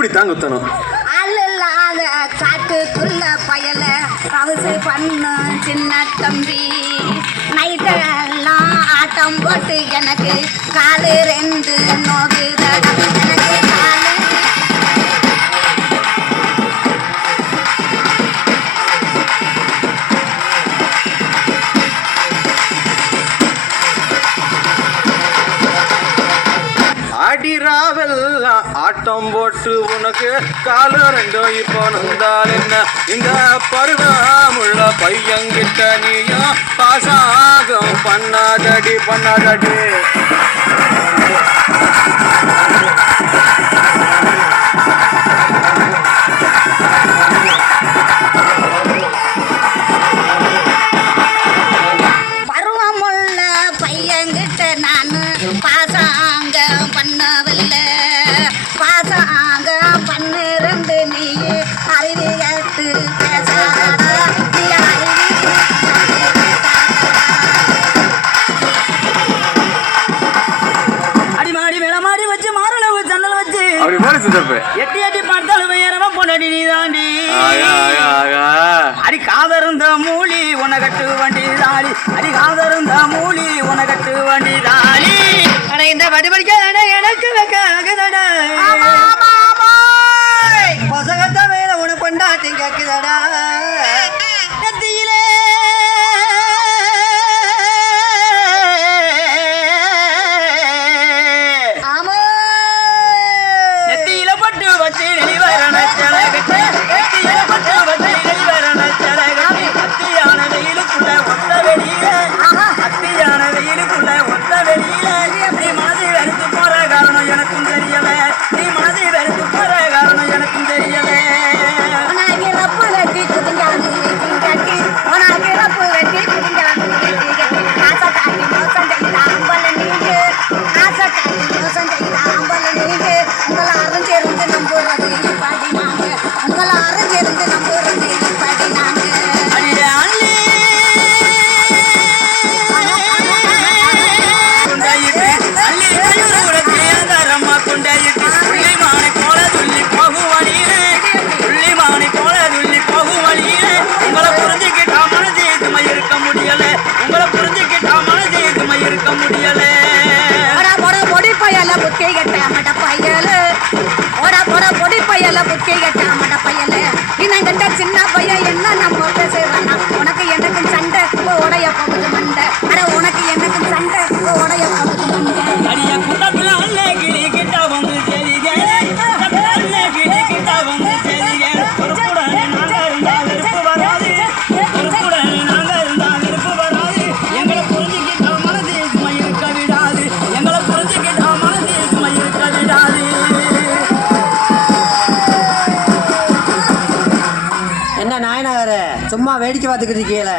இப்படி தாங்க குத்தணும். அல்ல காட்டுக்குள்ள பயல ரவுசு பண்ணு சின்ன தம்பி நைட்டெல்லாம் ஆட்டம் போட்டு எனக்கு காலு ரெண்டு நோகுதடா எனக்கு காலு அடிராவெல்லாம் ஆட்டம் போட்டு உனக்கு காலு ரெண்டும் இப்போ நந்தால் என்ன இந்த பருவமுள்ள பையன்கிட்ட நீயும் பாசாகம் பண்ணாதடி பண்ணாதடி. பருவமுள்ள பையன்கிட்ட நானு பாசாங்க பண்ணவில்ல பாசாங்க பண்ணிருந்து நீ அறிவியட்டு பேசாதடா நீ அடிமாடி மேலமாடி வச்சு மாறளவு ஜன்னல் வச்சு அப்படி போல சித்தப்பு எட்டி எட்டி பார்த்தாலும் வேறவன் பொண்டாடி நீ தாண்டி அடி காதருந்த மூலி உனகட்டு வண்டி தாடி அடி காதருந்த மூலி உனகட்டு வண்டி தாடி அட இந்த படி படிக்க எனக்கு வைக்கடா பசகத்த மேல உனக்கு கொண்டாட்டி கேக்குதடா நெத்தியிலே நெத்தியில பட்டு வச்சு நெளிவரண செலகட்டு நெத்தியில பட்டு வச்சு நெளிவரண செலகட்டு அத்தியான வெயிலுக்குள்ள ஒத்த வெளியில அத்தியான வெயிலுக்குள்ள ஒத்த வெளியில நீ மனதை வெறுத்து போற காரணம் எனக்கும் தெரியல நீ மனதை வெறுத்து போற காரணம் எனக்கும் தெரியல உனக்கு ரப்பு கட்டி குதிங்காது கட்டி உனக்கு ரப்பு கட்டி குதிங்காது ஆசை காட்டி மோசம் செய்த அம்பல நீங்க ஆசை காட்டி மோசம் செய்த அம்பல நீங்க உங்களாரும் சேர்ந்து நம்புறது பாடி நாங்க உங்களாரும் சேர்ந்து நம்புறது பாடி நாங்க அடியே அள்ளி கொண்டாயிட்டு அள்ளி கையூர் உடனே அந்தாரம்மா கொண்டாயிட்டு உள்ளி மானை போல துள்ளி போகும் வழியிலே உள்ளி மானை போல துள்ளி போகும் வழியிலே உங்களை புரிஞ்சுக்கிட்டா மனது இதுமை இருக்க முடியல உங்களை புரிஞ்சுக்கிட்டா மனது இதுமை இருக்க முடியல பொடி பயல புத்தி கட்ட மட பயல போட பொடி பயல புத்தி கட்ட மட பயல இன்னும் கண்ட சின்ன பையன் என்ன நம்ம பேசுறானா உனக்கு எனக்கு சண்டை உடைய போகுது மண்டை அட உனக்கு எனக்கு சண்டை உடைய போகுது மண்டை அடிய குட்டத்துல அல்ல கிளி கிட்ட வந்து செலிக அல்ல கிளி கிட்ட வந்து செலிக ஒரு கூட நாங்க இருந்தா வெறுப்பு வராது ஒரு கூட நாங்க இருந்தா வெறுப்பு வராது எங்களை புரிஞ்சுக்கிட்டா மனது சுமை இருக்க விடாது எங்களை புரிஞ்சுக்கிட்டா மனது சுமை இருக்க விடாது என்ன நாயனகரே சும்மா வேடிக்கை பார்த்துக்கிட்டு இருக்கீங்களே